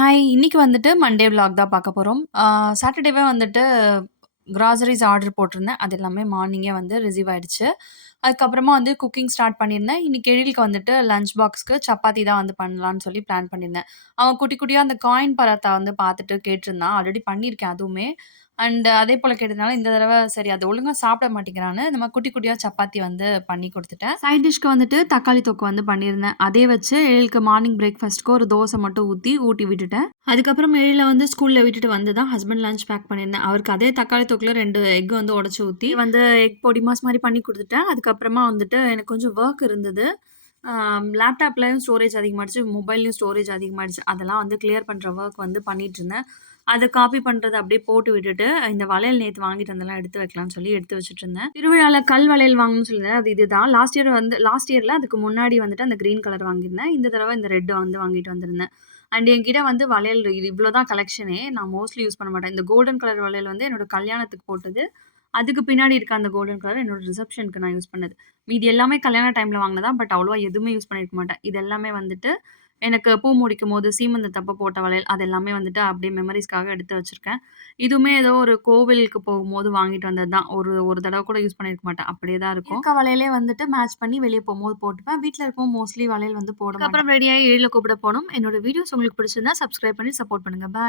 Hi! இன்னைக்கு வந்துட்டு Monday vlog தான் பார்க்க போறோம். சாட்டர்டேவே வந்துட்டு கிராசரிஸ் ஆர்டர் போட்டிருந்தேன். அது எல்லாமே மார்னிங்கே வந்து ரிசீவ் ஆயிடுச்சு. அதுக்கப்புறமா வந்து குக்கிங் ஸ்டார்ட் பண்ணியிருந்தேன். இன்னைக்கு எழிலுக்கு வந்துட்டு லஞ்ச் பாக்ஸ்க்கு சப்பாத்தி தான் வந்து பண்ணலான்னு சொல்லி பிளான் பண்ணியிருந்தேன். அவன் குட்டி குட்டியா அந்த காயின் பராத்தா வந்து பார்த்துட்டு கேட்டிருந்தான். ஆல்ரெடி பண்ணியிருக்கேன் அதுவுமே. அதேபோல கேட்டதுனால இந்த தடவ சரி அது ஒழுங்கா சாப்பிட மாட்டேங்கிறான்னு, இந்த மாரி குட்டி குட்டியா சப்பாத்தி வந்து பண்ணி குடுத்துட்டேன். சைட் டிஷ்க்கு வந்துட்டு தக்காளி தொக்கு வந்து பண்ணியிருந்தேன். அதே வச்சு எழிலுக்கு மார்னிங் பிரேக்ஃபாஸ்ட்க்கு ஒரு தோசை மட்டும் ஊட்டி விட்டுட்டேன். அதுக்கப்புறம் எழில வந்து ஸ்கூல்ல விட்டுட்டு வந்து தான் ஹஸ்பண்ட் லஞ்ச் பேக் பண்ணியிருந்தேன். அவருக்கு அதே தக்காளி தொக்குல 2 எக் வந்து உடைச்சு ஊத்தி வந்து எக் பொடி மாஸ் மாரி பண்ணி குடுத்துட்டேன். அதுக்கப்புறமா வந்துட்டு எனக்கு கொஞ்சம் வொர்க் இருந்தது. லேப்டாப்லயும் ஸ்டோரேஜ் அதிகமாயிடுச்சு. மொபைல்லயும் ஸ்டோரேஜ் அதிகமாயிடுச்சு. அதெல்லாம் வந்து கிளியர் பண்ற வொர்க் வந்து பண்ணிட்டுருந்தேன். அத காப்பி பண்றத அப்படியே போட்டு விட்டுட்டு, இந்த வளையல் நேத்து வாங்கிட்டு வந்ததெல்லாம் எடுத்து வைக்கலாம்னு சொல்லி எடுத்து வச்சுட்டுருந்தேன். திருவிழால கல் வளையல் வாங்கணும்னு சொல்லியிருந்தேன். அது இதுதான். லாஸ்ட் இயர்ல அதுக்கு முன்னாடி வந்துட்டு அந்த கிரீன் கலர் வாங்கியிருந்தேன். இந்த தடவ இந்த ரெட் வந்து வாங்கிட்டு வந்திருந்தேன். என்கிட்ட வந்து வளையல் இது இவ்ளோ தான் கலெக்ஷனே. நான் மோஸ்ட்லி யூஸ் பண்ண மாட்டேன். இந்த கோல்டன் கலர் வளையல் வந்து என்னோட கல்யாணத்துக்கு போட்டது. அதுக்கு பின்னாடி இருக்க அந்த கோல்டன் கலர் என்னோட ரிசப்ஷனுக்கு நான் யூஸ் பண்ணது. மீதி எல்லாமே கல்யாண டைம்ல வாங்கினது தான். பட் அவ்வளவா எதுவுமே யூஸ் பண்ணியிருக்க மாட்டேன். இது எல்லாமே வந்துட்டு எனக்கு பூ முடிக்கும்போது சீமந்தத்தப்ப போட்ட வளையல். அது எல்லாமே வந்துட்டு அப்படியே மெமரீஸ்க்காக எடுத்து வச்சிருக்கேன். இதுவுமே ஏதோ ஒரு கோவிலுக்கு போகும்போது வாங்கிட்டு வந்தது தான். ஒரு ஒரு தடவ கூட யூஸ் பண்ணியிருக்க மாட்டேன். அப்படியே தான் இருக்கும். இருக்க வளையலே வந்துட்டு மேட்ச் பண்ணி வெளிய போம்போது போட்டுப்பேன். வீட்ல இருக்கும்போது மோஸ்ட்லி வளையல் வந்து போட மாட்டேன். அதுக்கப்புறம் ரெடியாகி எழில கூப்பிட போனோம். என்னோட வீடியோஸ் உங்களுக்கு பிடிச்சிருந்தா சப்ஸ்கிரைப் பண்ணி சப்போர்ட் பண்ணுங்க. பாய்.